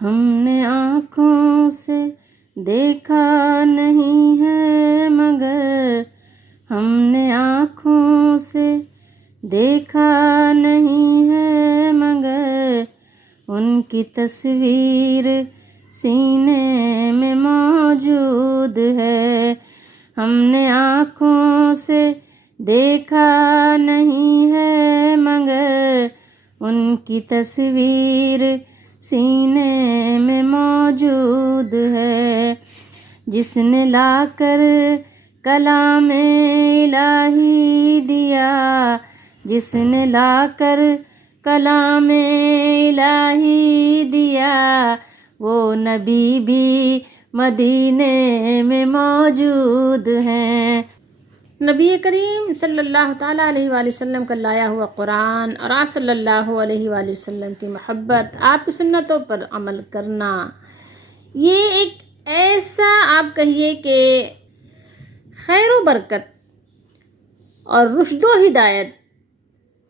ہم نے آنکھوں سے دیکھا نہیں ہے مگر ہم نے آنکھوں سے دیکھا نہیں ہے مگر ان کی تصویر سینے میں موجود ہے. ہم نے آنکھوں سے دیکھا نہیں ہے مگر ان کی تصویر سینے میں موجود ہے. جس نے لا کر کلام الہی دیا، جس نے لا کر کلام الہی دیا، وہ نبی بھی مدینے میں موجود ہیں. نبی کریم صلی اللہ تعالیٰ علیہ وآلہ وسلم کا لایا ہوا قرآن اور آپ صلی اللہ علیہ وآلہ وسلم کی محبت، آپ کی سنتوں پر عمل کرنا، یہ ایک ایسا آپ کہیے کہ خیر و برکت اور رشد و ہدایت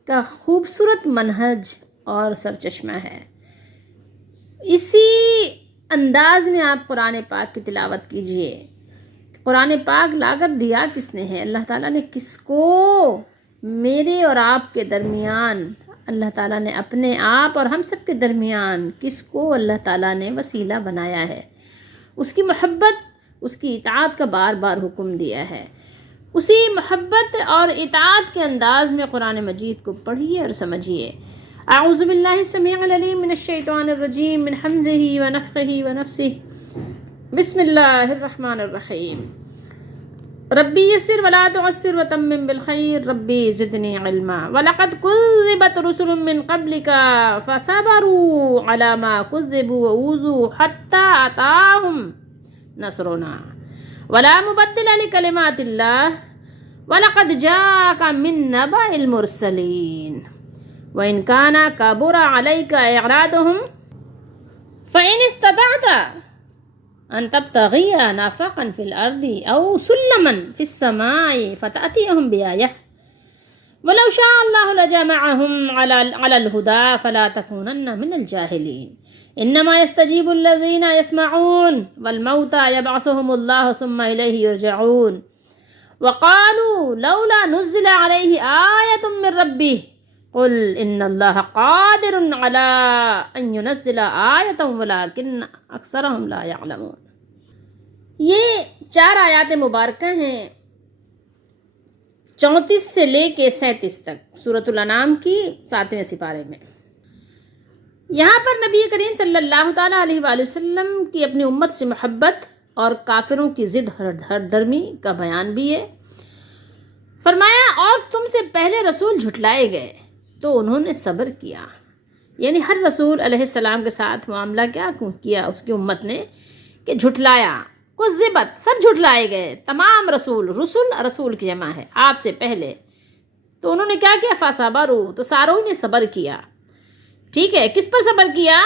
کا خوبصورت منہج اور سرچشمہ ہے. اسی انداز میں آپ قرآن پاک کی تلاوت کیجئے. قرآن پاک لا کر دیا کس نے ہے؟ اللہ تعالیٰ نے کس کو؟ میرے اور آپ کے درمیان اللہ تعالیٰ نے اپنے آپ اور ہم سب کے درمیان کس کو اللہ تعالیٰ نے وسیلہ بنایا ہے؟ اس کی محبت، اس کی اطاعت کا بار بار حکم دیا ہے. اسی محبت اور اطاعت کے انداز میں قرآن مجید کو پڑھیے اور سمجھیے. اعوذ باللہ السمیع العلیم من الشیطان الرجیم من حمزہ ونفخہ ونفسہ. بسم اللہ الرحمن الرحیم. ربی یسر ولا تعسر وتمم بالخیر ربی زدنی علما. وَلَقَدْ كُذِّبَتْ رُسُلٌ مِّن قَبْلِكَ فَصَبَرُوا عَلَى مَا كُذِّبُوا وَأُوذُوا حَتَّىٰ أَتَاهُمْ نَصْرُنَا وَلَا مُبَدِّلَ لِكَلِمَاتِ اللَّهِ وَلَقَدْ جَاءَكَ مِن نَّبَإِ الْمُرْسَلِينَ وَإِن كَانَ كَبُرَ عَلَيْكَ إِعْرَاضُهُمْ فَإِنِ اسْتَطَعْتَ أَن تَبْتَغِيَ نَفَقًا فِي الْأَرْضِ أَوْ سُلَّمًا فِي السَّمَاءِ فَتَأْتِيَهُم بِآيَةٍ وَلَوْ شَاءَ اللَّهُ لَجَمَعَهُمْ عَلَى الْهُدَىٰ فَلَا تَكُونَنَّ مِنَ الْجَاهِلِينَ. إِنَّمَا يَسْتَجِيبُ الَّذِينَ يَسْمَعُونَ وَالْمَوْتَىٰ يَبْعَثُهُمُ اللَّهُ ثُمَّ إِلَيْهِ يُرْجَعُونَ. وَقَالُوا لَوْلَا نُزِّلَ عَلَيْهِ آيَةٌ مِّن رَّبِّهِ قُلْ إِنَّ اللَّهَ قَادِرٌ عَلَىٰ أَن يُنَزِّلَ آيَةً وَلَٰكِنَّ أَكْثَرَهُمْ لَا يَعْلَمُونَ. یہ 4 آیات مبارکہ ہیں 34 سے لے کے 37 تک سورۃ الانعام کی 7ویں سپارے میں. یہاں پر نبی کریم صلی اللہ تعالیٰ علیہ وآلہ وسلم کی اپنی امت سے محبت اور کافروں کی ضد ہر درمی کا بیان بھی ہے. فرمایا اور تم سے پہلے رسول جھٹلائے گئے تو انہوں نے صبر کیا. یعنی ہر رسول علیہ السلام کے ساتھ معاملہ کیا کیا اس کی امت نے کہ جھٹلایا. کذبت سب جھٹلائے گئے، تمام رسول کی جمع ہے آپ سے پہلے. تو انہوں نے کیا کیا؟ فَصَبَرُوا تو ساروں نے صبر کیا. ٹھیک ہے، کس پر صبر کیا؟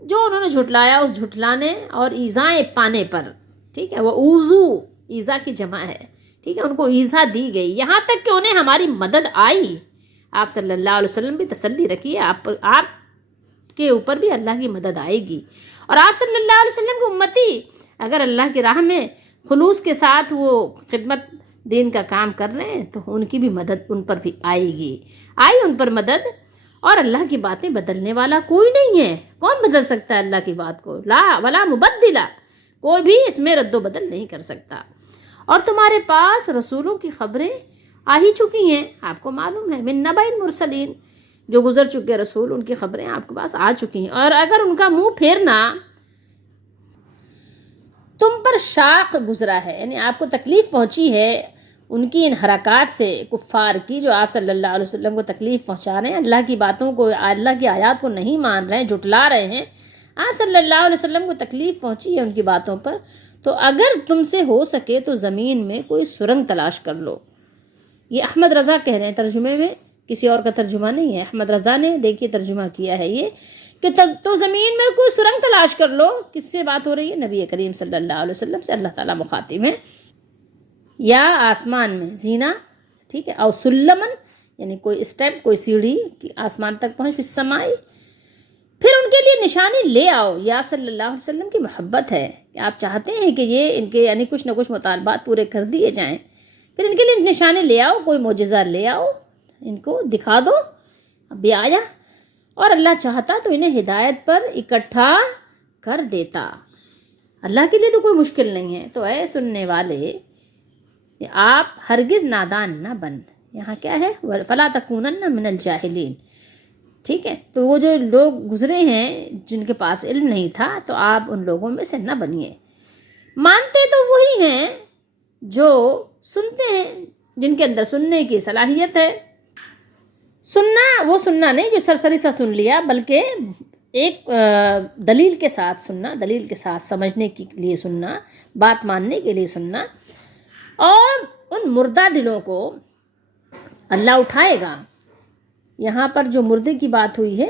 جو انہوں نے جھٹلایا اس جھٹلانے اور ایذائیں پانے پر. ٹھیک ہے، وہ اوذو ایذا کی جمع ہے. ٹھیک ہے، ان کو ایذا دی گئی یہاں تک کہ انہیں ہماری مدد آئی. آپ صلی اللہ علیہ وسلم بھی تسلی رکھیے، آپ کے اوپر بھی اللہ کی مدد آئے گی. اور آپ صلی اللہ علیہ وسلم کی امتی اگر اللہ کی راہ میں خلوص کے ساتھ وہ خدمت دین کا کام کر رہے ہیں تو ان کی بھی مدد ان پر بھی آئے گی. آئی ان پر مدد. اور اللہ کی باتیں بدلنے والا کوئی نہیں ہے. کون بدل سکتا ہے اللہ کی بات کو؟ لا ولا مبدلا، کوئی بھی اس میں رد و بدل نہیں کر سکتا. اور تمہارے پاس رسولوں کی خبریں آ ہی چکی ہیں، آپ کو معلوم ہے. من نبأ المرسلین، جو گزر چکے رسول ان کی خبریں آپ کے پاس آ چکی ہیں. اور اگر ان کا منہ پھیرنا تم پر شاق گزرا ہے، یعنی آپ کو تکلیف پہنچی ہے ان کی ان حرکات سے، کفار کی جو آپ صلی اللہ علیہ وسلم کو تکلیف پہنچا رہے ہیں، اللہ کی باتوں کو، اللہ کی آیات کو نہیں مان رہے ہیں، جھٹلا رہے ہیں، آپ صلی اللہ علیہ وسلم کو تکلیف پہنچی ہے ان کی باتوں پر، تو اگر تم سے ہو سکے تو زمین میں کوئی سرنگ تلاش کر لو. یہ احمد رضا کہہ رہے ہیں ترجمے میں، کسی اور کا ترجمہ نہیں ہے. احمد رضا نے دیکھیے ترجمہ کیا ہے یہ کہ تو زمین میں کوئی سرنگ تلاش کر لو. کس سے بات ہو رہی ہے؟ نبی کریم صلی اللہ علیہ وسلم سے اللہ تعالیٰ مخاطب ہے. یا آسمان میں زینا، ٹھیک ہے، او سلمن یعنی کوئی اسٹیپ، کوئی سیڑھی کہ آسمان تک پہنچ، فی السماء پھر ان کے لیے نشانی لے آؤ. یہ آپ صلی اللہ علیہ وسلم کی محبت ہے کہ آپ چاہتے ہیں کہ یہ ان کے یعنی کچھ نہ کچھ مطالبات پورے کر دیے جائیں. پھر ان کے لیے نشانی لے آؤ، کوئی معجزہ لے آؤ، ان کو دکھا دو. ابھی آیا، اور اللہ چاہتا تو انہیں ہدایت پر اکٹھا کر دیتا. اللہ کے لیے تو کوئی مشکل نہیں ہے. تو اے سننے والے، آپ ہرگز نادان نہ بن. یہاں کیا ہے؟ فلا تکونن من الجاہلین. ٹھیک ہے، تو وہ جو لوگ گزرے ہیں جن کے پاس علم نہیں تھا، تو آپ ان لوگوں میں سے نہ بنیے. مانتے تو وہی ہیں جو سنتے ہیں، جن کے اندر سننے کی صلاحیت ہے. سننا وہ سننا نہیں جو سرسری سا سن لیا، بلکہ ایک دلیل کے ساتھ سننا، دلیل کے ساتھ سمجھنے کے لیے سننا، بات ماننے کے لیے سننا. اور ان مردہ دلوں کو اللہ اٹھائے گا. یہاں پر جو مردے کی بات ہوئی ہے،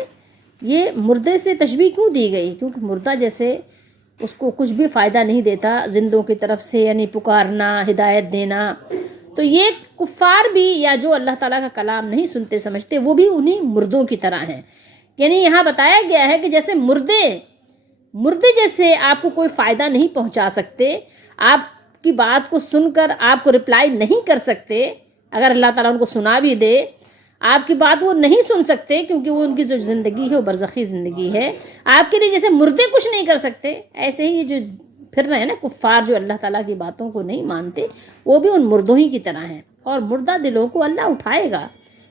یہ مردے سے تشبیہ کیوں دی گئی؟ کیونکہ مردہ جیسے اس کو کچھ بھی فائدہ نہیں دیتا زندوں کی طرف سے، یعنی پکارنا، ہدایت دینا. تو یہ کفار بھی یا جو اللہ تعالیٰ کا کلام نہیں سنتے سمجھتے، وہ بھی انہی مردوں کی طرح ہیں. یعنی یہاں بتایا گیا ہے کہ جیسے مردے جیسے آپ کو کوئی فائدہ نہیں پہنچا سکتے، آپ کی بات کو سن کر آپ کو رپلائی نہیں کر سکتے. اگر اللہ تعالیٰ ان کو سنا بھی دے، آپ کی بات وہ نہیں سن سکتے، کیونکہ وہ ان کی جو زندگی ہے وہ برزخی زندگی ہے. آپ کے لیے جیسے مردے کچھ نہیں کر سکتے، ایسے ہی یہ جو پھر رہے ہیں نا کفار جو اللہ تعالیٰ کی باتوں کو نہیں مانتے، وہ بھی ان مردوں ہی کی طرح ہیں. اور مردہ دلوں کو اللہ اٹھائے گا.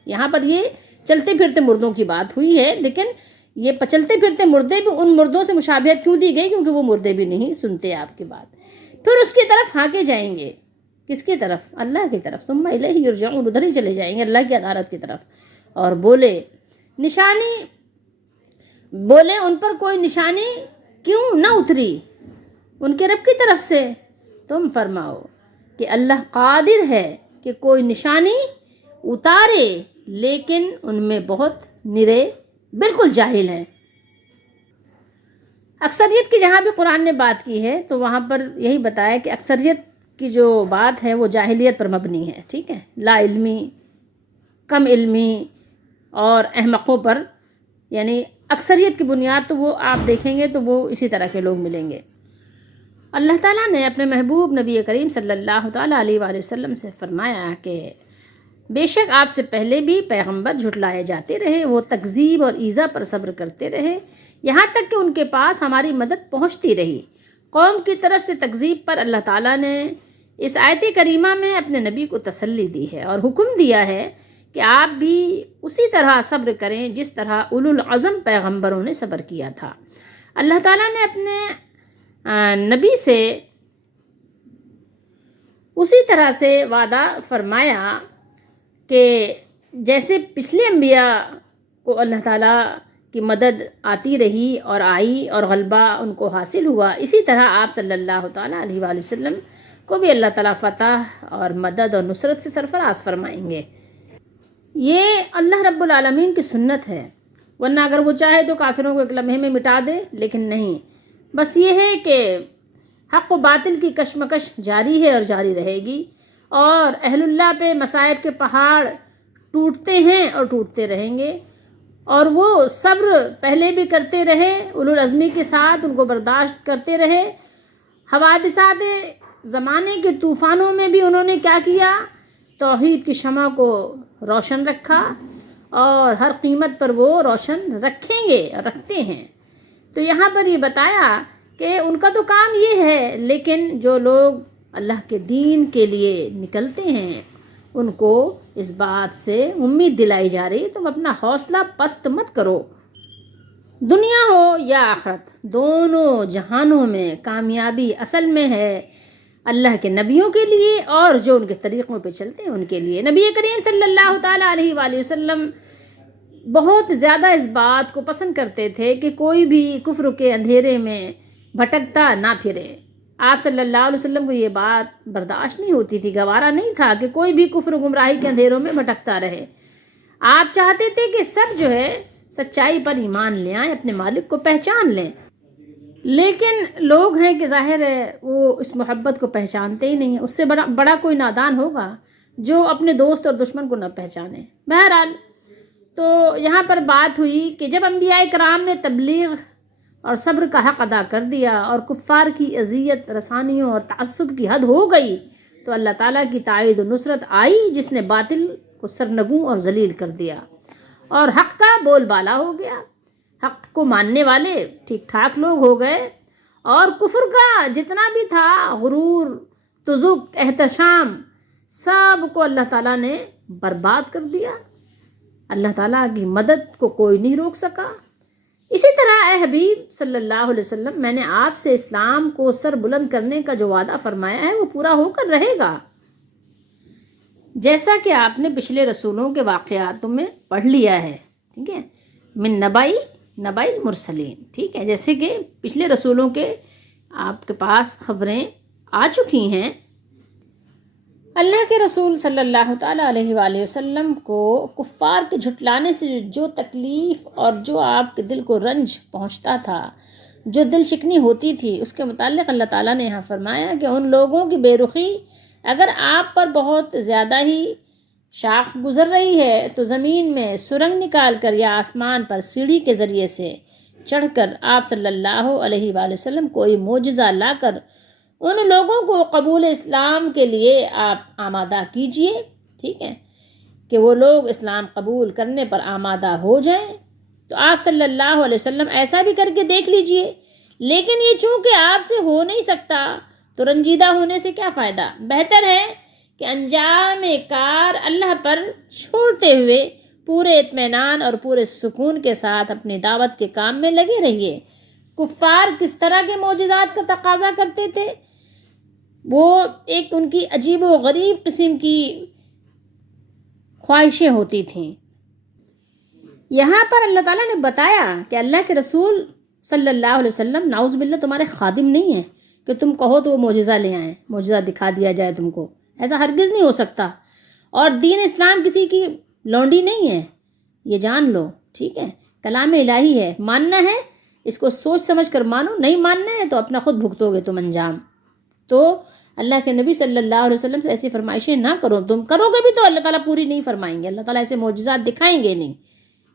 یہاں پر یہ چلتے پھرتے مردوں کی بات ہوئی ہے، لیکن یہ چلتے پھرتے مردے بھی ان مردوں سے مشابہت کیوں دی گئی؟ کیونکہ وہ مردے بھی نہیں سنتے آپ کی بات. پھر اس کی طرف ہانکے جائیں گے. کس کی طرف؟ اللہ کی طرف. ثم الیہ یرجعون، ادھر ہی چلے جائیں گے اللہ کی عدالت کی طرف. اور بولے ان پر کوئی نشانی کیوں نہ اتری ان کے رب کی طرف سے؟ تم فرماؤ کہ اللہ قادر ہے کہ کوئی نشانی اتارے، لیکن ان میں بہت نرے بالکل جاہل ہیں. اکثریت کی جہاں بھی قرآن نے بات کی ہے تو وہاں پر یہی بتایا کہ اکثریت کی جو بات ہے وہ جاہلیت پر مبنی ہے. ٹھیک ہے، لا علمی، کم علمی اور احمقوں پر، یعنی اکثریت کی بنیاد تو وہ آپ دیکھیں گے تو وہ اسی طرح کے لوگ ملیں گے. اللہ تعالیٰ نے اپنے محبوب نبی کریم صلی اللہ تعالیٰ علیہ وآلہ وسلم سے فرمایا کہ بے شک آپ سے پہلے بھی پیغمبر جھٹلائے جاتے رہے، وہ تکذیب اور ایذا پر صبر کرتے رہے، یہاں تک کہ ان کے پاس ہماری مدد پہنچتی رہی. قوم کی طرف سے تکذیب پر اللہ تعالیٰ نے اس آیت کریمہ میں اپنے نبی کو تسلی دی ہے اور حکم دیا ہے کہ آپ بھی اسی طرح صبر کریں جس طرح اولو العزم پیغمبروں نے صبر کیا تھا. اللہ تعالیٰ نے اپنے نبی سے اسی طرح سے وعدہ فرمایا کہ جیسے پچھلے انبیاء کو اللہ تعالیٰ کی مدد آتی رہی اور آئی اور غلبہ ان کو حاصل ہوا، اسی طرح آپ صلی اللہ تعالیٰ علیہ وآلہ وسلم کو بھی اللہ تعالیٰ فتح اور مدد اور نصرت سے سرفراز فرمائیں گے. یہ اللہ رب العالمین کی سنت ہے، ورنہ اگر وہ چاہے تو کافروں کو ایک لمحے میں مٹا دے، لیکن نہیں. بس یہ ہے کہ حق و باطل کی کشمکش جاری ہے اور جاری رہے گی، اور اہل اللہ پہ مصائب کے پہاڑ ٹوٹتے ہیں اور ٹوٹتے رہیں گے، اور وہ صبر پہلے بھی کرتے رہے، اولو العزمی کے ساتھ ان کو برداشت کرتے رہے. حوادثات زمانے کے طوفانوں میں بھی انہوں نے کیا کیا؟ توحید کی شمع کو روشن رکھا، اور ہر قیمت پر وہ روشن رکھیں گے، رکھتے ہیں. تو یہاں پر یہ بتایا کہ ان کا تو کام یہ ہے، لیکن جو لوگ اللہ کے دین کے لیے نکلتے ہیں ان کو اس بات سے امید دلائی جا رہی، تم اپنا حوصلہ پست مت کرو. دنیا ہو یا آخرت، دونوں جہانوں میں کامیابی اصل میں ہے اللہ کے نبیوں کے لیے اور جو ان کے طریقوں پہ چلتے ہیں ان کے لیے. نبی کریم صلی اللہ تعالیٰ علیہ وآلہ وسلم بہت زیادہ اس بات کو پسند کرتے تھے کہ کوئی بھی کفر کے اندھیرے میں بھٹکتا نہ پھرے. آپ صلی اللہ علیہ وسلم کو یہ بات برداشت نہیں ہوتی تھی، گوارا نہیں تھا کہ کوئی بھی کفر گمراہی کے اندھیروں میں بھٹکتا رہے. آپ چاہتے تھے کہ سب جو ہے سچائی پر ایمان لے آئیں، اپنے مالک کو پہچان لیں. لیکن لوگ ہیں کہ ظاہر ہے وہ اس محبت کو پہچانتے ہی نہیں ہیں. اس سے بڑا کوئی نادان ہوگا جو اپنے دوست اور دشمن کو نہ پہچانے. بہرحال تو یہاں پر بات ہوئی کہ جب انبیاء کرام نے تبلیغ اور صبر کا حق ادا کر دیا اور کفار کی اذیت رسانیوں اور تعصب کی حد ہو گئی تو اللہ تعالیٰ کی تائید و نصرت آئی جس نے باطل کو سرنگوں اور ذلیل کر دیا اور حق کا بول بالا ہو گیا. حق کو ماننے والے ٹھیک ٹھاک لوگ ہو گئے اور کفر کا جتنا بھی تھا غرور تذک احتشام سب کو اللہ تعالیٰ نے برباد کر دیا. اللہ تعالیٰ کی مدد کو کوئی نہیں روک سکا. اسی طرح اے حبیب صلی اللہ علیہ وسلم میں نے آپ سے اسلام کو سر بلند کرنے کا جو وعدہ فرمایا ہے وہ پورا ہو کر رہے گا، جیسا کہ آپ نے پچھلے رسولوں کے واقعات میں پڑھ لیا ہے. ٹھیک ہے، من نبائی المرسلین. ٹھیک ہے، جیسے کہ پچھلے رسولوں کے آپ کے پاس خبریں آ چکی ہیں. اللہ کے رسول صلی اللہ تعالیٰ علیہ وآلہ وسلم کو کفار کے جھٹلانے سے جو تکلیف اور جو آپ کے دل کو رنج پہنچتا تھا، جو دل شکنی ہوتی تھی، اس کے متعلق اللہ تعالیٰ نے یہاں فرمایا کہ ان لوگوں کی بے رخی اگر آپ پر بہت زیادہ ہی شاخ گزر رہی ہے تو زمین میں سرنگ نکال کر یا آسمان پر سیڑھی کے ذریعے سے چڑھ کر آپ صلی اللہ علیہ وآلہ وسلم کوئی معجزہ لا کر ان لوگوں کو قبول اسلام کے لیے آپ آمادہ کیجئے. ٹھیک ہے، کہ وہ لوگ اسلام قبول کرنے پر آمادہ ہو جائیں. تو آپ صلی اللہ علیہ وسلم ایسا بھی کر کے دیکھ لیجئے. لیکن یہ چونکہ آپ سے ہو نہیں سکتا تو رنجیدہ ہونے سے کیا فائدہ. بہتر ہے کہ انجام کار اللہ پر چھوڑتے ہوئے پورے اطمینان اور پورے سکون کے ساتھ اپنی دعوت کے کام میں لگے رہیے. کفار کس طرح کے معجزات کا تقاضا کرتے تھے؟ وہ ایک ان کی عجیب و غریب قسم کی خواہشیں ہوتی تھیں. یہاں پر اللہ تعالیٰ نے بتایا کہ اللہ کے رسول صلی اللہ علیہ وسلم نعوذ باللہ تمہارے خادم نہیں ہیں کہ تم کہو تو وہ معجزہ لے آئیں، معجزہ دکھا دیا جائے تم کو. ایسا ہرگز نہیں ہو سکتا. اور دین اسلام کسی کی لونڈی نہیں ہے، یہ جان لو. ٹھیک ہے، کلام الہی ہے، ماننا ہے اس کو سوچ سمجھ کر مانو، نہیں ماننا ہے تو اپنا خود بھگتو گے تم انجام. تو اللہ کے نبی صلی اللہ علیہ وسلم سے ایسی فرمائشیں نہ کرو. تم کرو گے بھی تو اللہ تعالیٰ پوری نہیں فرمائیں گے. اللہ تعالیٰ ایسے معجزات دکھائیں گے نہیں.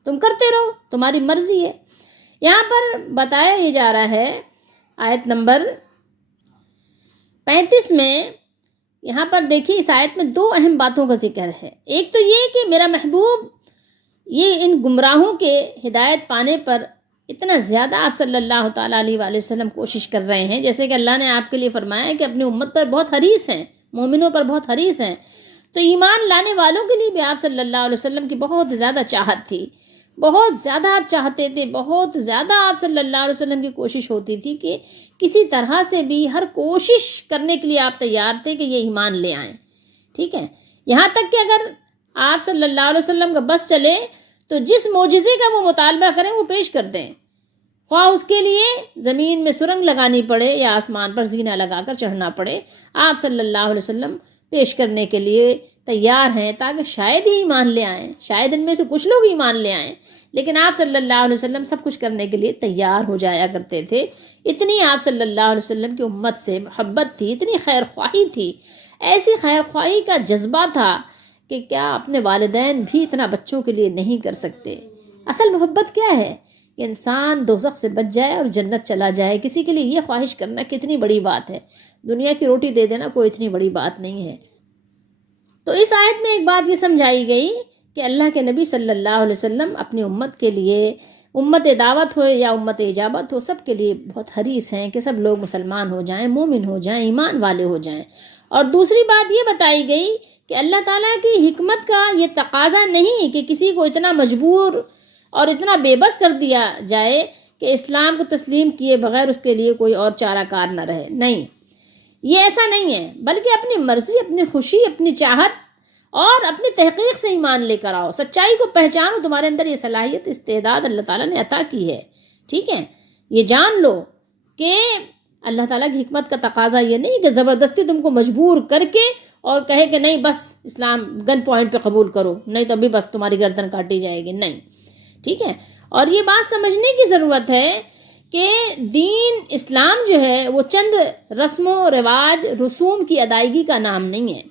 تم کرتے رہو، تمہاری مرضی ہے. یہاں پر بتایا یہ جا رہا ہے آیت نمبر 35 میں. یہاں پر دیکھیے اس آیت میں دو اہم باتوں کا ذکر ہے. ایک تو یہ کہ میرا محبوب یہ ان گمراہوں کے ہدایت پانے پر اتنا زیادہ آپ صلی اللہ تعالیٰ علیہ وآلہ وسلم کوشش کر رہے ہیں، جیسے کہ اللہ نے آپ کے لیے فرمایا ہے کہ اپنی امت پر بہت حریص ہیں، مومنوں پر بہت حریص ہیں. تو ایمان لانے والوں کے لیے بھی آپ صلی اللہ علیہ وسلم کی بہت زیادہ چاہت تھی، بہت زیادہ آپ چاہتے تھے، بہت زیادہ آپ صلی اللہ علیہ وسلم کی کوشش ہوتی تھی کہ کسی طرح سے بھی ہر کوشش کرنے کے لیے آپ تیار تھے کہ یہ ایمان لے آئیں. ٹھیک ہے، یہاں تک کہ اگر آپ صلی اللہ علیہ وسلم کا بس چلے تو جس معجزے کا وہ مطالبہ کریں وہ پیش کر دیں، خواہ اس کے لیے زمین میں سرنگ لگانی پڑے یا آسمان پر زینہ لگا کر چڑھنا پڑے. آپ صلی اللہ علیہ وسلم پیش کرنے کے لیے تیار ہیں تاکہ شاید ہی ایمان لے آئیں، شاید ان میں سے کچھ لوگ ایمان لے آئیں. لیکن آپ صلی اللہ علیہ وسلم سب کچھ کرنے کے لیے تیار ہو جایا کرتے تھے. اتنی آپ صلی اللہ علیہ وسلم کی امت سے محبت تھی، اتنی خیر خواہی تھی، ایسی خیر خواہی کا جذبہ تھا کہ کیا اپنے والدین بھی اتنا بچوں کے لیے نہیں کر سکتے. اصل محبت کیا ہے کہ انسان دوزخ سے بچ جائے اور جنت چلا جائے. کسی کے لیے یہ خواہش کرنا کتنی بڑی بات ہے. دنیا کی روٹی دے دینا کوئی اتنی بڑی بات نہیں ہے. تو اس آیت میں ایک بات یہ سمجھائی گئی کہ اللہ کے نبی صلی اللہ علیہ وسلم اپنی امت کے لیے، امت دعوت ہو یا امت اجابت ہو، سب کے لیے بہت حریص ہیں کہ سب لوگ مسلمان ہو جائیں، مومن ہو جائیں، ایمان والے ہو جائیں. اور دوسری بات یہ بتائی گئی کہ اللہ تعالیٰ کی حکمت کا یہ تقاضا نہیں کہ کسی کو اتنا مجبور اور اتنا بے بس کر دیا جائے کہ اسلام کو تسلیم کیے بغیر اس کے لیے کوئی اور چارہ کار نہ رہے. نہیں، یہ ایسا نہیں ہے، بلکہ اپنی مرضی، اپنی خوشی، اپنی چاہت اور اپنی تحقیق سے ایمان لے کر آؤ. سچائی کو پہچانو. تمہارے اندر یہ صلاحیت، استعداد اللہ تعالیٰ نے عطا کی ہے. ٹھیک ہے، یہ جان لو کہ اللہ تعالیٰ کی حکمت کا تقاضا یہ نہیں کہ زبردستی تم کو مجبور کر کے اور کہے کہ نہیں بس اسلام گن پوائنٹ پہ قبول کرو، نہیں تو ابھی بس تمہاری گردن کاٹی جائے گی. نہیں، ٹھیک ہے. اور یہ بات سمجھنے کی ضرورت ہے کہ دین اسلام جو ہے وہ چند رسم و رواج، رسوم کی ادائیگی کا نام نہیں ہے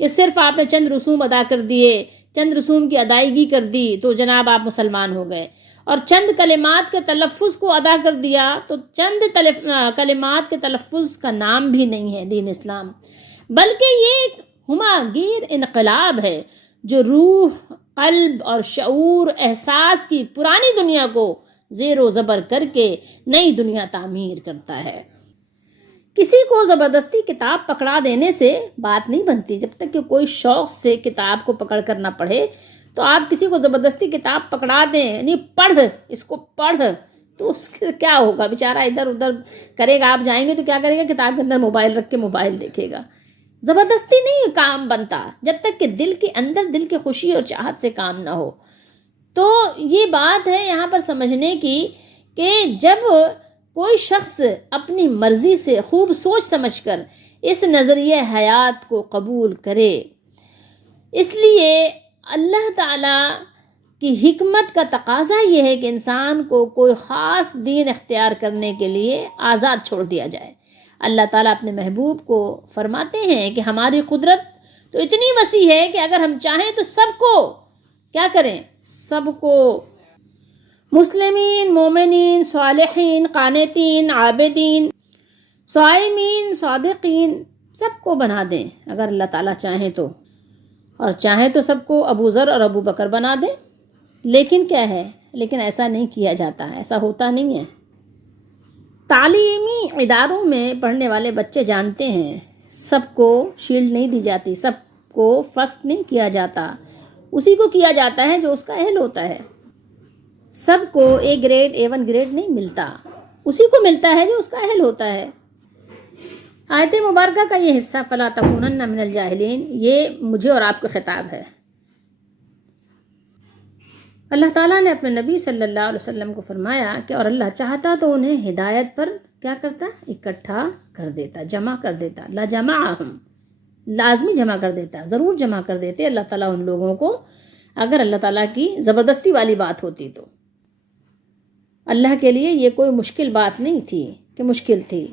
کہ صرف آپ نے چند رسوم ادا کر دیے چند رسوم کی ادائیگی کر دی تو جناب آپ مسلمان ہو گئے، اور چند کلمات کے تلفظ کو ادا کر دیا تو چند کلمات کے تلفظ کا نام بھی نہیں ہے دین اسلام، بلکہ یہ ایک ہماگیر انقلاب ہے جو روح، قلب اور شعور، احساس کی پرانی دنیا کو زیر و زبر کر کے نئی دنیا تعمیر کرتا ہے۔ کسی کو زبردستی کتاب پکڑا دینے سے بات نہیں بنتی، جب تک کہ کوئی شوق سے کتاب کو پکڑ کر نہ پڑھے۔ تو آپ کسی کو زبردستی کتاب پکڑا دیں، یعنی پڑھ، اس کو پڑھ، تو اس کے کیا ہوگا؟ بیچارہ ادھر ادھر کرے گا، آپ جائیں گے تو کیا کرے گا؟ کتاب کے اندر موبائل رکھ کے موبائل دیکھے گا۔ زبردستی نہیں کام بنتا جب تک کہ دل کے اندر دل کی خوشی اور چاہت سے کام نہ ہو۔ تو یہ بات ہے یہاں پر سمجھنے کی کہ جب کوئی شخص اپنی مرضی سے خوب سوچ سمجھ کر اس نظریہ حیات کو قبول کرے، اس لیے اللہ تعالیٰ کی حکمت کا تقاضا یہ ہے کہ انسان کو کوئی خاص دین اختیار کرنے کے لیے آزاد چھوڑ دیا جائے۔ اللہ تعالیٰ اپنے محبوب کو فرماتے ہیں کہ ہماری قدرت تو اتنی وسیع ہے کہ اگر ہم چاہیں تو سب کو کیا کریں؟ سب کو مسلمین، مومنین، صالحین، قانتین، عابدین، صائمین، صادقین، سب کو بنا دیں اگر اللہ تعالیٰ چاہیں تو، اور چاہیں تو سب کو ابو ذر اور ابو بکر بنا دیں۔ لیکن کیا ہے؟ لیکن ایسا نہیں کیا جاتا ہے، ایسا ہوتا نہیں ہے۔ تعلیمی اداروں میں پڑھنے والے بچے جانتے ہیں سب کو شیلڈ نہیں دی جاتی، سب کو فرسٹ نہیں کیا جاتا، اسی کو کیا جاتا ہے جو اس کا اہل ہوتا ہے۔ سب کو اے گریڈ، A1 گریڈ نہیں ملتا، اسی کو ملتا ہے جو اس کا اہل ہوتا ہے۔ آیت مبارکہ کا یہ حصہ فَلَا تَكُونَنَّ مِنَ الْجَاهِلِينَ، یہ مجھے اور آپ کو خطاب ہے۔ اللہ تعالیٰ نے اپنے نبی صلی اللہ علیہ وسلم کو فرمایا کہ اور اللہ چاہتا تو انہیں ہدایت پر کیا کرتا؟ اکٹھا کر دیتا، جمع کر دیتا، لَجَمَعَهُمْ، لازمی جمع کر دیتا، ضرور جمع کر دیتے اللہ تعالیٰ ان لوگوں کو، اگر اللہ تعالیٰ کی زبردستی والی بات ہوتی تو۔ اللہ کے لیے یہ کوئی مشکل بات نہیں تھی کہ مشکل تھی،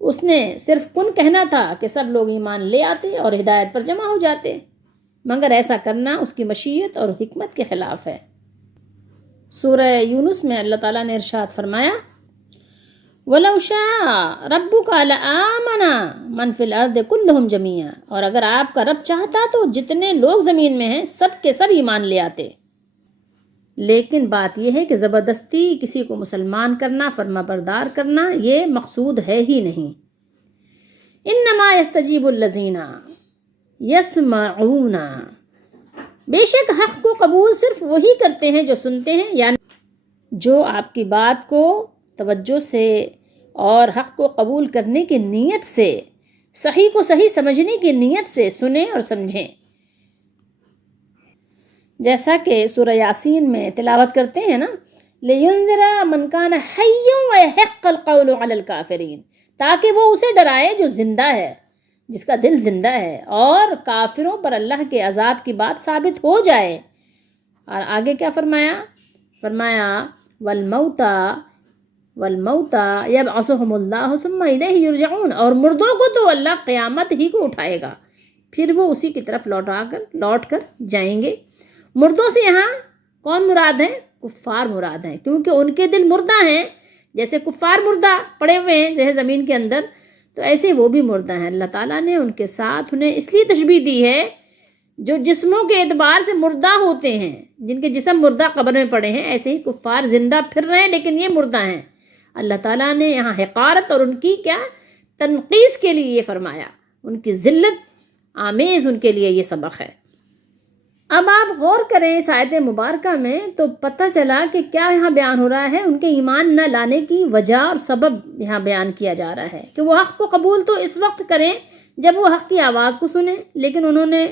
اس نے صرف کن کہنا تھا کہ سب لوگ ایمان لے آتے اور ہدایت پر جمع ہو جاتے، مگر ایسا کرنا اس کی مشیت اور حکمت کے خلاف ہے۔ سورہ یونس میں اللہ تعالیٰ نے ارشاد فرمایا وَلَوْ شَاءَ رَبُّكَ لَآمَنَ مَنْ فِي الْأَرْضِ كُلُّهُمْ جَمِيعًا، اور اگر آپ کا رب چاہتا تو جتنے لوگ زمین میں ہیں سب کے سب ایمان لے آتے۔ لیکن بات یہ ہے کہ زبردستی کسی کو مسلمان کرنا، فرما بردار کرنا، یہ مقصود ہے ہی نہیں۔ انما یستجیب الذین یسمعون، بے شک حق کو قبول صرف وہی کرتے ہیں جو سنتے ہیں، یعنی جو آپ کی بات کو توجہ سے اور حق کو قبول کرنے کی نیت سے، صحیح کو صحیح سمجھنے کی نیت سے سنیں اور سمجھیں۔ جیسا کہ سورہ یاسین میں تلاوت کرتے ہیں نا، لِيُنذِرَ مَنْ كَانَ حَيًّا وَيَحِقَّ الْقَوْلُ عَلَى الْكَافِرِينَ، تاکہ وہ اسے ڈرائے جو زندہ ہے، جس کا دل زندہ ہے، اور کافروں پر اللہ کے عذاب کی بات ثابت ہو جائے۔ اور آگے کیا فرمایا؟ فرمایا وَالْمَوْتَى يَبْعَثُهُمُ اللَّهُ ثُمَّ إِلَيْهِ يُرْجَعُونَ، اور مردوں کو تو اللہ قیامت ہی کو اٹھائے گا، پھر وہ اسی کی طرف لوٹ کر جائیں گے۔ مردوں سے یہاں کون مراد ہیں؟ کفار مراد ہیں، کیونکہ ان کے دل مردہ ہیں، جیسے کفار مردہ پڑے ہوئے ہیں جیسے زمین کے اندر، تو ایسے وہ بھی مردہ ہیں۔ اللہ تعالیٰ نے ان کے ساتھ انہیں اس لیے تشبیہ دی ہے جو جسموں کے اعتبار سے مردہ ہوتے ہیں، جن کے جسم مردہ قبر میں پڑے ہیں، ایسے ہی کفار زندہ پھر رہے ہیں لیکن یہ مردہ ہیں۔ اللہ تعالیٰ نے یہاں حقارت اور ان کی کیا تنقیص کے لیے یہ فرمایا، ان کی ذلت آمیز ان کے لیے یہ سبق ہے۔ اب آپ غور کریں اس آیت مبارکہ میں تو پتہ چلا کہ کیا یہاں بیان ہو رہا ہے، ان کے ایمان نہ لانے کی وجہ اور سبب یہاں بیان کیا جا رہا ہے کہ وہ حق کو قبول تو اس وقت کریں جب وہ حق کی آواز کو سنیں، لیکن انہوں نے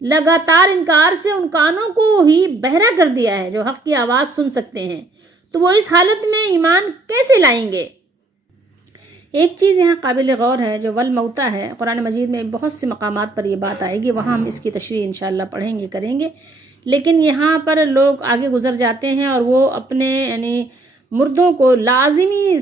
لگاتار انکار سے ان کانوں کو ہی بہرا کر دیا ہے جو حق کی آواز سن سکتے ہیں، تو وہ اس حالت میں ایمان کیسے لائیں گے؟ ایک چیز یہاں قابل غور ہے جو والموتیٰ ہے، قرآن مجید میں بہت سے مقامات پر یہ بات آئے گی، وہاں ہم اس کی تشریح انشاءاللہ پڑھیں گے کریں گے، لیکن یہاں پر لوگ آگے گزر جاتے ہیں اور وہ اپنے یعنی مردوں کو لازمی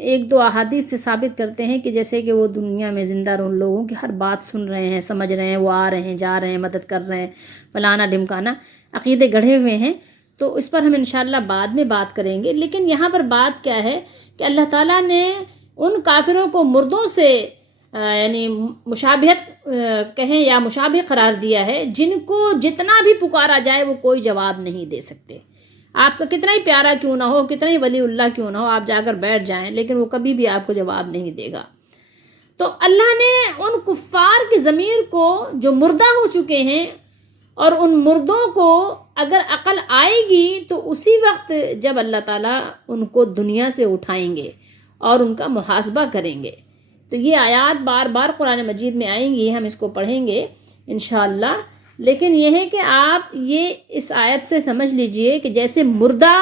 ایک دو احادیث سے ثابت کرتے ہیں کہ جیسے کہ وہ دنیا میں زندہ ان لوگوں کی ہر بات سن رہے ہیں، سمجھ رہے ہیں، وہ آ رہے ہیں، جا رہے ہیں، مدد کر رہے ہیں، فلانا ڈھمکانا، عقیدے گڑھے ہوئے ہیں. تو اس پر ہم انشاءاللہ بعد میں بات کریں گے. لیکن یہاں پر بات کیا ہے کہ اللہ تعالیٰ نے ان کافروں کو مردوں سے یعنی مشابہت کہیں یا مشابہ قرار دیا ہے، جن کو جتنا بھی پکارا جائے وہ کوئی جواب نہیں دے سکتے. آپ کا کتنا ہی پیارا کیوں نہ ہو، کتنا ہی ولی اللہ کیوں نہ ہو، آپ جا کر بیٹھ جائیں لیکن وہ کبھی بھی آپ کو جواب نہیں دے گا. تو اللہ نے ان کفار کی ضمیر کو جو مردہ ہو چکے ہیں، اور ان مردوں کو اگر عقل آئے گی تو اسی وقت جب اللہ تعالیٰ ان کو دنیا سے اٹھائیں گے اور ان کا محاسبہ کریں گے. تو یہ آیات بار بار قرآن مجید میں آئیں گی، ہم اس کو پڑھیں گے انشاءاللہ. لیکن یہ ہے کہ آپ یہ اس آیت سے سمجھ لیجئے کہ جیسے مردہ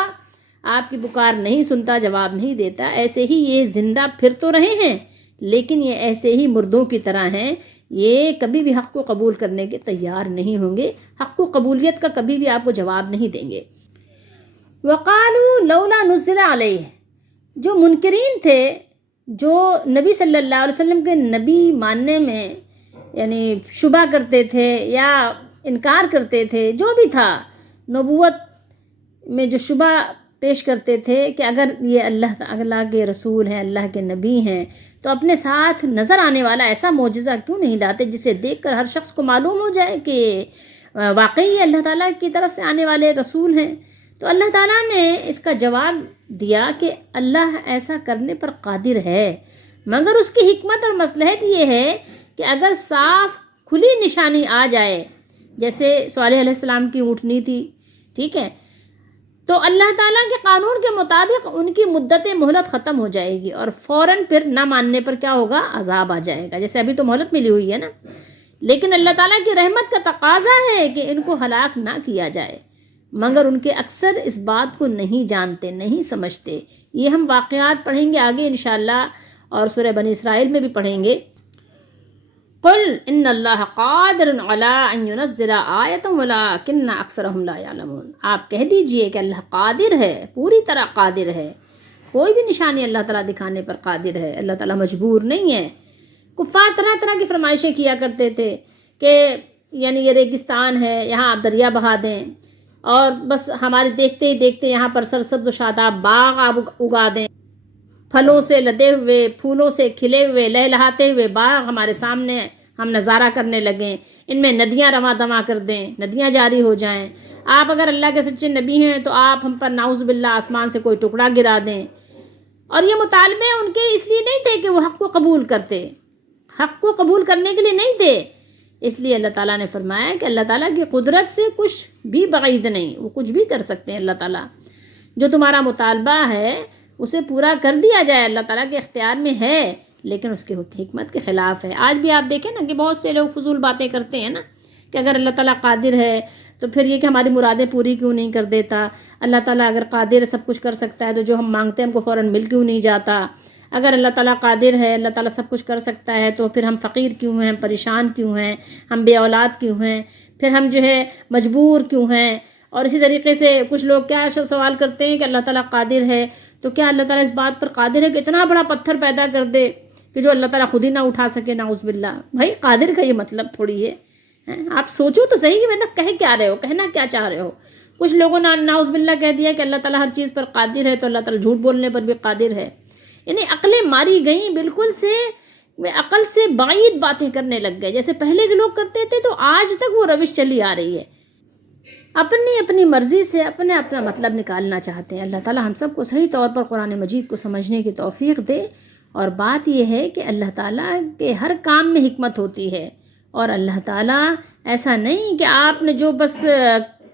آپ کی پکار نہیں سنتا، جواب نہیں دیتا، ایسے ہی یہ زندہ پھر تو رہے ہیں لیکن یہ ایسے ہی مردوں کی طرح ہیں. یہ کبھی بھی حق کو قبول کرنے کے تیار نہیں ہوں گے، حق کو قبولیت کا کبھی بھی آپ کو جواب نہیں دیں گے. وقالوا لولا نزل علیہ، جو منکرین تھے، جو نبی صلی اللہ علیہ وسلم کے نبی ماننے میں یعنی شبہ کرتے تھے یا انکار کرتے تھے، جو بھی تھا نبوت میں جو شبہ پیش کرتے تھے کہ اگر یہ اللہ تعالیٰ کے رسول ہیں، اللہ کے نبی ہیں، تو اپنے ساتھ نظر آنے والا ایسا معجزہ کیوں نہیں لاتے جسے دیکھ کر ہر شخص کو معلوم ہو جائے کہ واقعی یہ اللہ تعالیٰ کی طرف سے آنے والے رسول ہیں. تو اللہ تعالیٰ نے اس کا جواب دیا کہ اللہ ایسا کرنے پر قادر ہے، مگر اس کی حکمت اور مصلحت یہ ہے کہ اگر صاف کھلی نشانی آ جائے، جیسے صالح علیہ السلام کی اونٹنی تھی، ٹھیک ہے، تو اللہ تعالیٰ کے قانون کے مطابق ان کی مدت مہلت ختم ہو جائے گی اور فوراً پھر نہ ماننے پر کیا ہوگا، عذاب آ جائے گا. جیسے ابھی تو مہلت ملی ہوئی ہے نا، لیکن اللہ تعالیٰ کی رحمت کا تقاضا ہے کہ ان کو ہلاک نہ کیا جائے، مگر ان کے اکثر اس بات کو نہیں جانتے، نہیں سمجھتے. یہ ہم واقعات پڑھیں گے آگے انشاءاللہ، اور سورہ بنی اسرائیل میں بھی پڑھیں گے. قل ان اللہ قادر علی ان ينزل آیۃ ولکن اکثرهم لا یعلمون. آپ کہہ دیجئے کہ اللہ قادر ہے، پوری طرح قادر ہے، کوئی بھی نشانی اللہ تعالیٰ دکھانے پر قادر ہے. اللہ تعالیٰ مجبور نہیں ہے. کفار طرح طرح کی فرمائشیں کیا کرتے تھے کہ یعنی یہ ریگستان ہے، یہاں آپ دریا بہا دیں، اور بس ہمارے دیکھتے ہی دیکھتے یہاں پر سرسبز و شاداب باغ آپ اگا دیں، پھلوں سے لدے ہوئے، پھولوں سے کھلے ہوئے، لہلہاتے ہوئے باغ ہمارے سامنے ہم نظارہ کرنے لگیں، ان میں ندیاں رواں دواں کر دیں، ندیاں جاری ہو جائیں. آپ اگر اللہ کے سچے نبی ہیں تو آپ ہم پر نعوذ باللہ آسمان سے کوئی ٹکڑا گرا دیں. اور یہ مطالبے ان کے اس لیے نہیں تھے کہ وہ حق کو قبول کرتے، حق کو قبول کرنے کے لیے نہیں تھے. اس لیے اللہ تعالیٰ نے فرمایا کہ اللہ تعالیٰ کی قدرت سے کچھ بھی بعید نہیں، وہ کچھ بھی کر سکتے ہیں. اللہ تعالیٰ جو تمہارا مطالبہ ہے اسے پورا کر دیا جائے، اللہ تعالیٰ کے اختیار میں ہے، لیکن اس کی حکمت کے خلاف ہے. آج بھی آپ دیکھیں نا کہ بہت سے لوگ فضول باتیں کرتے ہیں نا کہ اگر اللہ تعالیٰ قادر ہے تو پھر یہ کہ ہماری مرادیں پوری کیوں نہیں کر دیتا، اللہ تعالیٰ اگر قادر سب کچھ کر سکتا ہے تو جو ہم مانگتے ہیں ہم کو فوراً مل کیوں نہیں جاتا، اگر اللہ تعالیٰ قادر ہے، اللہ تعالیٰ سب کچھ کر سکتا ہے تو پھر ہم فقیر کیوں ہیں، ہم پریشان کیوں ہیں، ہم بے اولاد کیوں ہیں، پھر ہم جو ہے مجبور کیوں ہیں. اور اسی طریقے سے کچھ لوگ کیا سوال کرتے ہیں کہ اللہ تعالیٰ قادر ہے تو کیا اللہ تعالیٰ اس بات پر قادر ہے کہ اتنا بڑا پتھر پیدا کر دے کہ جو اللہ تعالیٰ خود ہی نہ اٹھا سکے، نعوذ باللہ. بھائی قادر کا یہ مطلب تھوڑی ہے. آپ سوچو تو صحیح کہ مطلب کہہ کیا رہے ہو، کہنا کیا چاہ رہے ہو. کچھ لوگوں نے نعوذ باللہ کہہ دیا کہ اللہ تعالیٰ ہر چیز پر قادر ہے تو اللہ تعالیٰ جھوٹ بولنے پر بھی قادر ہے. یعنی عقلیں ماری گئیں، بالکل سے عقل سے بعید باتیں کرنے لگ گئے. جیسے پہلے کے لوگ کرتے تھے تو آج تک وہ روش چلی آ رہی ہے. اپنی مرضی سے اپنا مطلب نکالنا چاہتے ہیں. اللہ تعالیٰ ہم سب کو صحیح طور پر قرآن مجید کو سمجھنے کی توفیق دے. اور بات یہ ہے کہ اللہ تعالیٰ کے ہر کام میں حکمت ہوتی ہے، اور اللہ تعالیٰ ایسا نہیں کہ آپ نے جو بس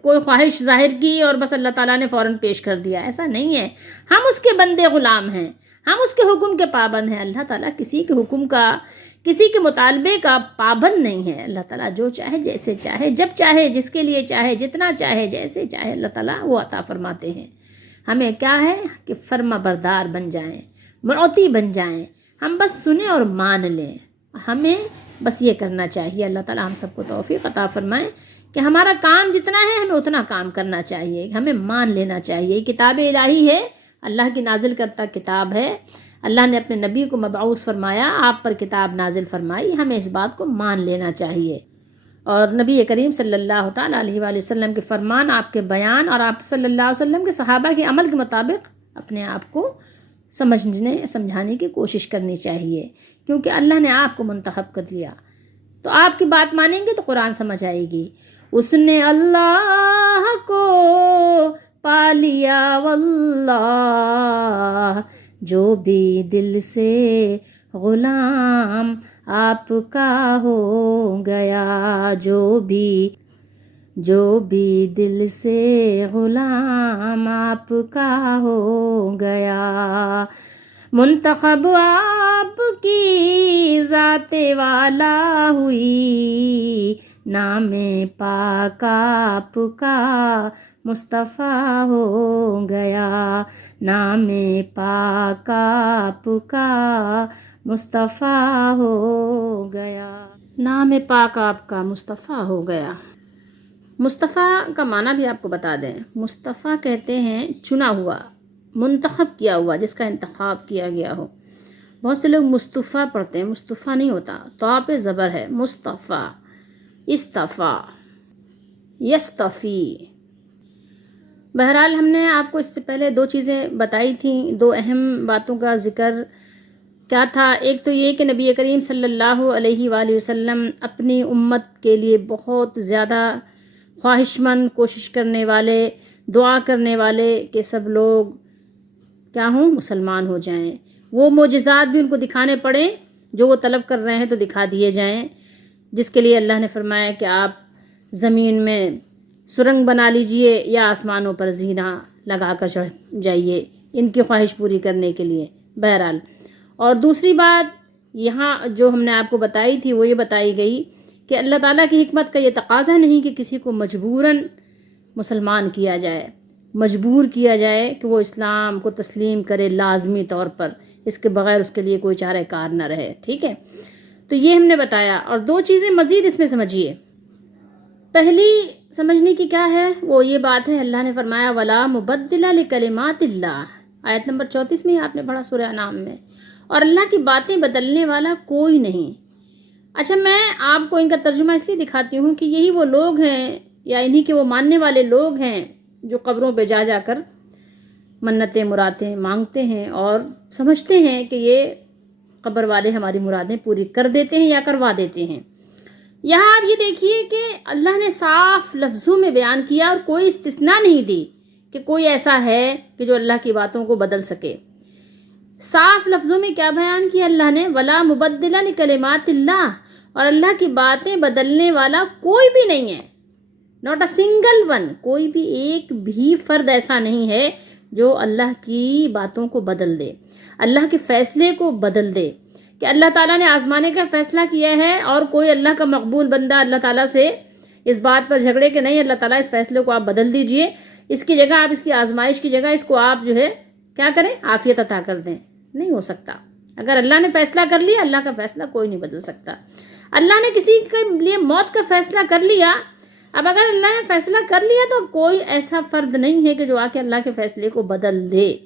کوئی خواہش ظاہر کی اور بس اللہ تعالیٰ نے فوراً پیش کر دیا. ایسا نہیں ہے. ہم اس کے بندے غلام ہیں، ہم اس کے حکم کے پابند ہیں. اللہ تعالیٰ کسی کے حکم کا، کسی کے مطالبے کا پابند نہیں ہے. اللہ تعالیٰ جو چاہے، جیسے چاہے، جب چاہے، جس کے لیے چاہے، جتنا چاہے، جیسے چاہے، اللہ تعالیٰ وہ عطا فرماتے ہیں. ہمیں کیا ہے کہ فرما بردار بن جائیں، معطی بن جائیں. ہم بس سنیں اور مان لیں. ہمیں بس یہ کرنا چاہیے. اللہ تعالیٰ ہم سب کو توفیق عطا فرمائے کہ ہمارا کام جتنا ہے ہمیں اتنا کام کرنا چاہیے، ہمیں مان لینا چاہیے. کتاب الہی ہے، اللہ کی نازل کرتا کتاب ہے. اللہ نے اپنے نبی کو مبعوث فرمایا، آپ پر کتاب نازل فرمائی، ہمیں اس بات کو مان لینا چاہیے۔ اور نبی کریم صلی اللہ تعالیٰ علیہ وآلہ وسلم کے فرمان، آپ کے بیان اور آپ صلی اللہ علیہ وسلم کے صحابہ کے عمل کے مطابق اپنے آپ کو سمجھانے کی کوشش کرنی چاہیے، کیونکہ اللہ نے آپ کو منتخب کر دیا۔ تو آپ کی بات مانیں گے تو قرآن سمجھ آئے گی۔ اس نے اللہ کو پا لیا واللہ، جو بھی دل سے غلام آپ کا ہو گیا، جو بھی دل سے غلام آپ کا ہو گیا، منتخب آپ کی ذات والا ہوئی، نام پاک آپ کا مصطفیٰ ہو گیا، نام پاک آپ کا مصطفیٰ ہو گیا، نام پاک آپ کا مصطفیٰ ہو گیا۔ مصطفیٰ کا معنی بھی آپ کو بتا دیں، مصطفیٰ کہتے ہیں چنا ہوا، منتخب کیا ہوا، جس کا انتخاب کیا گیا ہو۔ بہت سے لوگ مصطفیٰ پڑھتے ہیں، مصطفیٰ نہیں ہوتا، طاء پہ زبر ہے، مصطفیٰ، استفا، یستفی۔ بہرحال ہم نے آپ کو اس سے پہلے دو چیزیں بتائی تھیں، دو اہم باتوں کا ذکر کیا تھا۔ ایک تو یہ کہ نبی کریم صلی اللہ علیہ وآلہ وسلم اپنی امت کے لیے بہت زیادہ خواہش مند، کوشش کرنے والے، دعا کرنے والے کہ سب لوگ کیا ہوں، مسلمان ہو جائیں۔ وہ معجزات بھی ان کو دکھانے پڑیں جو وہ طلب کر رہے ہیں تو دکھا دیے جائیں، جس کے لیے اللہ نے فرمایا کہ آپ زمین میں سرنگ بنا لیجئے یا آسمانوں پر زینہ لگا کر چڑھ جائیے، ان کی خواہش پوری کرنے کے لیے۔ بہرحال، اور دوسری بات یہاں جو ہم نے آپ کو بتائی تھی وہ یہ بتائی گئی کہ اللہ تعالیٰ کی حکمت کا یہ تقاضا نہیں کہ کسی کو مجبوراً مسلمان کیا جائے، مجبور کیا جائے کہ وہ اسلام کو تسلیم کرے لازمی طور پر، اس کے بغیر اس کے لیے کوئی چارہ کار نہ رہے، ٹھیک ہے۔ تو یہ ہم نے بتایا، اور دو چیزیں مزید اس میں سمجھیے۔ پہلی سمجھنے کی کیا ہے، وہ یہ بات ہے، اللہ نے فرمایا وَلَا مُبَدِّلَ لِكَلِمَاتِ اللَّهِ، آیت نمبر 34 میں آپ نے پڑھا سورہ انعام میں، اور اللہ کی باتیں بدلنے والا کوئی نہیں۔ اچھا، میں آپ کو ان کا ترجمہ اس لیے دکھاتی ہوں کہ یہی وہ لوگ ہیں یا انہی کے وہ ماننے والے لوگ ہیں جو قبروں پہ جا جا کر منتیں مرادیں مانگتے ہیں اور سمجھتے ہیں کہ یہ قبر والے ہماری مرادیں پوری کر دیتے ہیں یا کروا دیتے ہیں۔ یہاں آپ یہ دیکھیے کہ اللہ نے صاف لفظوں میں بیان کیا اور کوئی استثناء نہیں دی کہ کوئی ایسا ہے کہ جو اللہ کی باتوں کو بدل سکے۔ صاف لفظوں میں کیا بیان کیا اللہ نے، وَلَا مُبَدِّلَ لِكَلِمَاتِ اللَّهِ، اور اللہ کی باتیں بدلنے والا کوئی بھی نہیں ہے، ناٹ اے سنگل ون، کوئی بھی ایک بھی فرد ایسا نہیں ہے جو اللہ کی باتوں کو بدل دے، اللہ کے فیصلے کو بدل دے۔ کہ اللہ تعالیٰ نے آزمانے کا فیصلہ کیا ہے اور کوئی اللہ کا مقبول بندہ اللہ تعالیٰ سے اس بات پر جھگڑے کہ نہیں اللہ تعالیٰ اس فیصلے کو آپ بدل دیجئے، اس کی جگہ آپ، اس کی آزمائش کی جگہ اس کو آپ جو ہے کیا کریں، عافیت عطا کر دیں، نہیں ہو سکتا۔ اگر اللہ نے فیصلہ کر لیا، اللہ کا فیصلہ کوئی نہیں بدل سکتا۔ اللہ نے کسی کے لیے موت کا فیصلہ کر لیا، اب اگر اللہ نے فیصلہ کر لیا تو کوئی ایسا فرد نہیں ہے کہ جو آ کے اللہ کے فیصلے کو بدل دے۔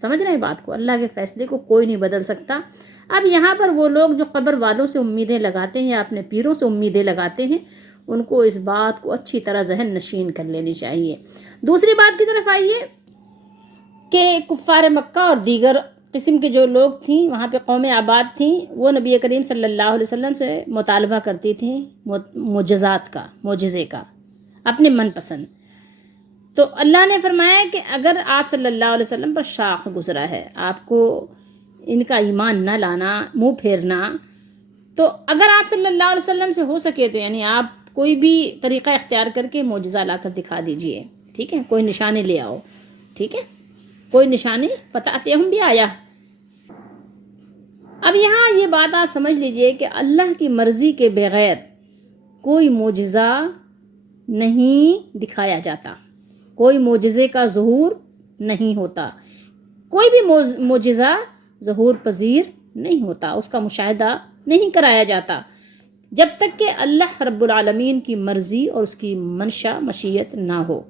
سمجھ رہے ہیں بات کو، اللہ کے فیصلے کو کوئی نہیں بدل سکتا۔ اب یہاں پر وہ لوگ جو قبر والوں سے امیدیں لگاتے ہیں یا اپنے پیروں سے امیدیں لگاتے ہیں، ان کو اس بات کو اچھی طرح ذہن نشین کر لینی چاہیے۔ دوسری بات کی طرف آئیے کہ کفار مکہ اور دیگر قسم کے جو لوگ تھیں، وہاں پہ قوم آباد تھیں، وہ نبی کریم صلی اللہ علیہ وسلم سے مطالبہ کرتی تھیں معجزات کا، معجزے کا، اپنے من پسند۔ تو اللہ نے فرمایا کہ اگر آپ صلی اللہ علیہ وسلم پر شاخ گزرا ہے، آپ کو ان کا ایمان نہ لانا، منہ پھیرنا، تو اگر آپ صلی اللہ علیہ وسلم سے ہو سکے تو یعنی آپ کوئی بھی طریقہ اختیار کر کے معجزہ لا کر دکھا دیجئے، ٹھیک ہے، کوئی نشانے لے آؤ، ٹھیک ہے، کوئی نشانے فتاتہم بھی آیا۔ اب یہاں یہ بات آپ سمجھ لیجئے کہ اللہ کی مرضی کے بغیر کوئی معجزہ نہیں دکھایا جاتا، کوئی معجزے کا ظہور نہیں ہوتا، کوئی بھی معجزہ ظہور پذیر نہیں ہوتا، اس کا مشاہدہ نہیں کرایا جاتا جب تک کہ اللہ رب العالمین کی مرضی اور اس کی منشا مشیت نہ ہو۔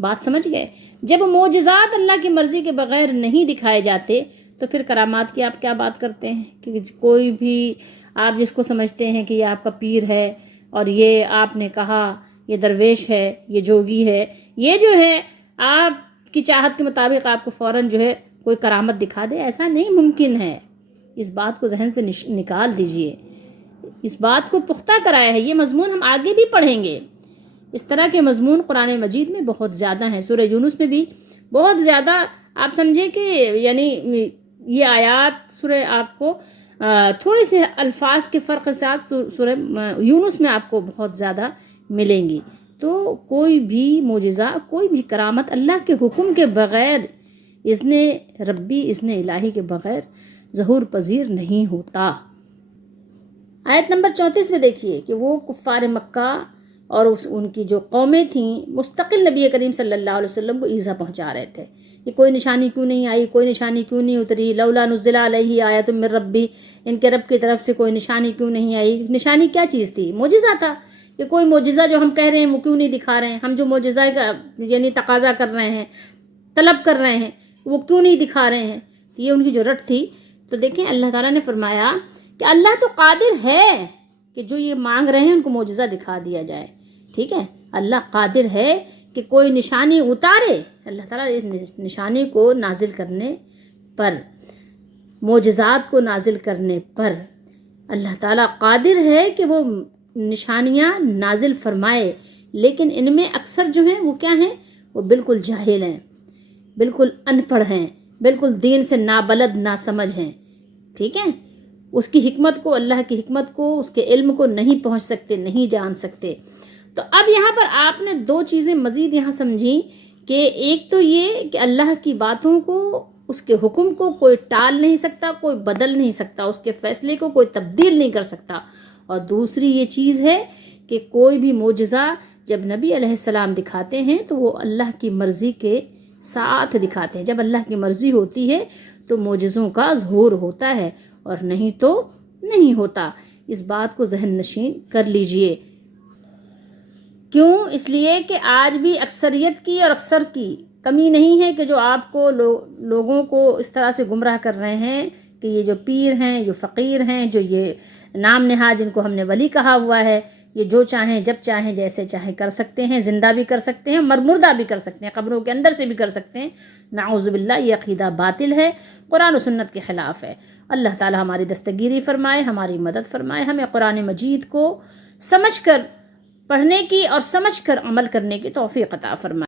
بات سمجھ گئے؟ جب معجزات اللہ کی مرضی کے بغیر نہیں دکھائے جاتے تو پھر کرامات کی آپ کیا بات کرتے ہیں کہ کوئی بھی آپ جس کو سمجھتے ہیں کہ یہ آپ کا پیر ہے اور یہ آپ نے کہا یہ درویش ہے، یہ جوگی ہے، یہ جو ہے آپ کی چاہت کے مطابق آپ کو فوراً جو ہے کوئی کرامت دکھا دے، ایسا نہیں ممکن ہے۔ اس بات کو ذہن سے نکال دیجئے، اس بات کو پختہ کرایا ہے۔ یہ مضمون ہم آگے بھی پڑھیں گے، اس طرح کے مضمون قرآن مجید میں بہت زیادہ ہیں۔ سورہ یونس میں بھی بہت زیادہ آپ سمجھیں کہ یعنی یہ آیات سورہ آپ کو تھوڑے سے الفاظ کے فرق کے ساتھ سورہ یونس میں آپ کو بہت زیادہ ملیں گی۔ تو کوئی بھی معجزہ، کوئی بھی کرامت اللہ کے حکم کے بغیر، اذن ربی، اذن الہی کے بغیر ظہور پذیر نہیں ہوتا۔ آیت نمبر 34 میں دیکھیے کہ وہ کفار مکہ اور ان کی جو قومیں تھیں مستقل نبی کریم صلی اللہ علیہ وسلم کو ایذا پہنچا رہے تھے کہ کوئی نشانی کیوں نہیں آئی، کوئی نشانی کیوں نہیں اتری، لولا نزل علیہ آیۃ من ربی، ان کے رب کی طرف سے کوئی نشانی کیوں نہیں آئی۔ نشانی کیا چیز تھی؟ معجزہ تھا کہ کوئی معجزہ جو ہم کہہ رہے ہیں وہ کیوں نہیں دکھا رہے ہیں، ہم جو معجزہ کا یعنی تقاضا کر رہے ہیں، طلب کر رہے ہیں، وہ کیوں نہیں دکھا رہے ہیں۔ یہ ان کی جو رٹ تھی۔ تو دیکھیں اللہ تعالیٰ نے فرمایا کہ اللہ تو قادر ہے کہ جو یہ مانگ رہے ہیں ان کو معجزہ دکھا دیا جائے، ٹھیک ہے۔ اللہ قادر ہے کہ کوئی نشانی اتارے۔ اللہ تعالیٰ اس نشانی کو نازل کرنے پر، معجزات کو نازل کرنے پر اللہ تعالیٰ قادر ہے کہ وہ نشانیاں نازل فرمائے، لیکن ان میں اکثر جو ہیں وہ کیا ہیں؟ وہ بالکل جاہل ہیں، بالکل ان پڑھ ہیں، بالکل دین سے نابلد ناسمجھ ہیں، ٹھیک ہے۔ اس کی حکمت کو، اللہ کی حکمت کو، اس کے علم کو نہیں پہنچ سکتے، نہیں جان سکتے۔ تو اب یہاں پر آپ نے دو چیزیں مزید یہاں سمجھی کہ ایک تو یہ کہ اللہ کی باتوں کو، اس کے حکم کو کوئی ٹال نہیں سکتا، کوئی بدل نہیں سکتا، اس کے فیصلے کو کوئی تبدیل نہیں کر سکتا، اور دوسری یہ چیز ہے کہ کوئی بھی معجزہ جب نبی علیہ السلام دکھاتے ہیں تو وہ اللہ کی مرضی کے ساتھ دکھاتے ہیں۔ جب اللہ کی مرضی ہوتی ہے تو معجزوں کا ظہور ہوتا ہے، اور نہیں تو نہیں ہوتا۔ اس بات کو ذہن نشین کر لیجئے۔ کیوں؟ اس لیے کہ آج بھی اکثریت کی اور اکثر کی کمی نہیں ہے کہ جو آپ کو لوگوں کو اس طرح سے گمراہ کر رہے ہیں کہ یہ جو پیر ہیں، جو فقیر ہیں، جو یہ نام نہاد جن کو ہم نے ولی کہا ہوا ہے، یہ جو چاہیں جب چاہیں جیسے چاہیں کر سکتے ہیں، زندہ بھی کر سکتے ہیں، مردہ بھی کر سکتے ہیں، قبروں کے اندر سے بھی کر سکتے ہیں۔ نعوذ باللہ، یہ عقیدہ باطل ہے، قرآن و سنت کے خلاف ہے۔ اللہ تعالی ہماری دستگیری فرمائے، ہماری مدد فرمائے، ہمیں قرآن مجید کو سمجھ کر پڑھنے کی اور سمجھ کر عمل کرنے کی توفیق عطا فرمائے۔